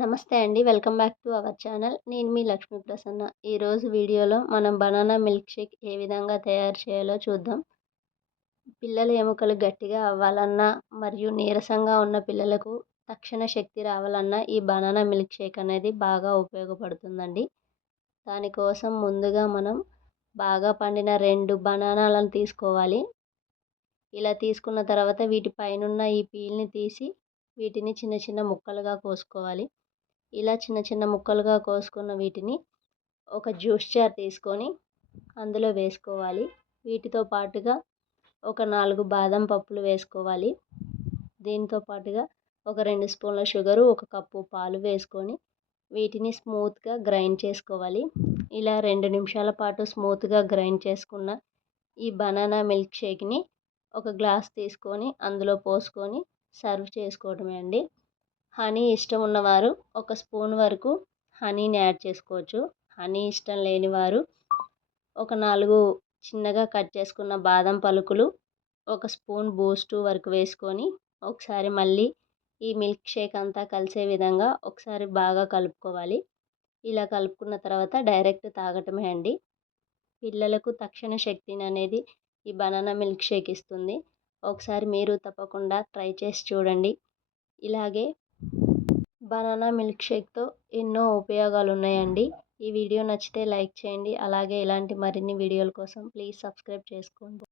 నమస్తే అండి. Welcome back to our channel. నేను మీ లక్ష్మీ ప్రసన్న. ఈరోజు వీడియోలో మనం బనానా మిల్క్ షేక్ ఏ విధంగా తయారు చేయాలో చూద్దాం. పిల్లల ఎముకలు గట్టిగా అవ్వాలన్నా మరియు నీరసంగా ఉన్న పిల్లలకు తక్షణ శక్తి రావాలన్నా ఈ బనానా మిల్క్ షేక్ అనేది బాగా ఉపయోగపడుతుందండి. దానికోసం ముందుగా మనం బాగా పండిన రెండు బనానాలను తీసుకోవాలి. ఇలా తీసుకున్న తర్వాత వీటి పైనున్న ఈ పీల్ని తీసి వీటిని చిన్న చిన్న ముక్కలుగా కోసుకోవాలి. ఇలా చిన్న చిన్న ముక్కలుగా కోసుకున్న వీటిని ఒక జ్యూస్ జార్ తీసుకొని అందులో వేసుకోవాలి. వీటితో పాటుగా ఒక నాలుగు బాదం పప్పులు వేసుకోవాలి. దీంతో పాటుగా ఒక రెండు స్పూన్ల షుగరు ఒక కప్పు పాలు వేసుకొని వీటిని స్మూత్గా గ్రైండ్ చేసుకోవాలి. ఇలా రెండు నిమిషాల పాటు స్మూత్గా గ్రైండ్ చేసుకున్న ఈ బనానా మిల్క్ షేక్ని ఒక గ్లాస్ తీసుకొని అందులో పోసుకొని సర్వ్ చేసుకోవడమే అండి. హనీ ఇష్టం ఉన్నవారు ఒక స్పూన్ వరకు హనీని యాడ్ చేసుకోవచ్చు. హనీ ఇష్టం లేని వారు ఒక నాలుగు చిన్నగా కట్ చేసుకున్న బాదం పలుకులు ఒక స్పూన్ బూస్టు వరకు వేసుకొని ఒకసారి మళ్ళీ ఈ మిల్క్ షేక్ అంతా కలిసే విధంగా ఒకసారి బాగా కలుపుకోవాలి. ఇలా కలుపుకున్న తర్వాత డైరెక్ట్ తాగటమే అండి. పిల్లలకు తక్షణ శక్తిని అనేది ఈ బనానా మిల్క్ షేక్ ఇస్తుంది. ఒకసారి మీరు తప్పకుండా ట్రై చేసి చూడండి. ఇలాగే బనానా మిల్క్ షేక్తో ఎన్నో ఉపయోగాలు ఉన్నాయండి ఈ వీడియో నచ్చితే లైక్ చేయండి. అలాగే ఇలాంటి మరిన్ని వీడియోల కోసం ప్లీజ్ సబ్స్క్రైబ్ చేసుకోండి.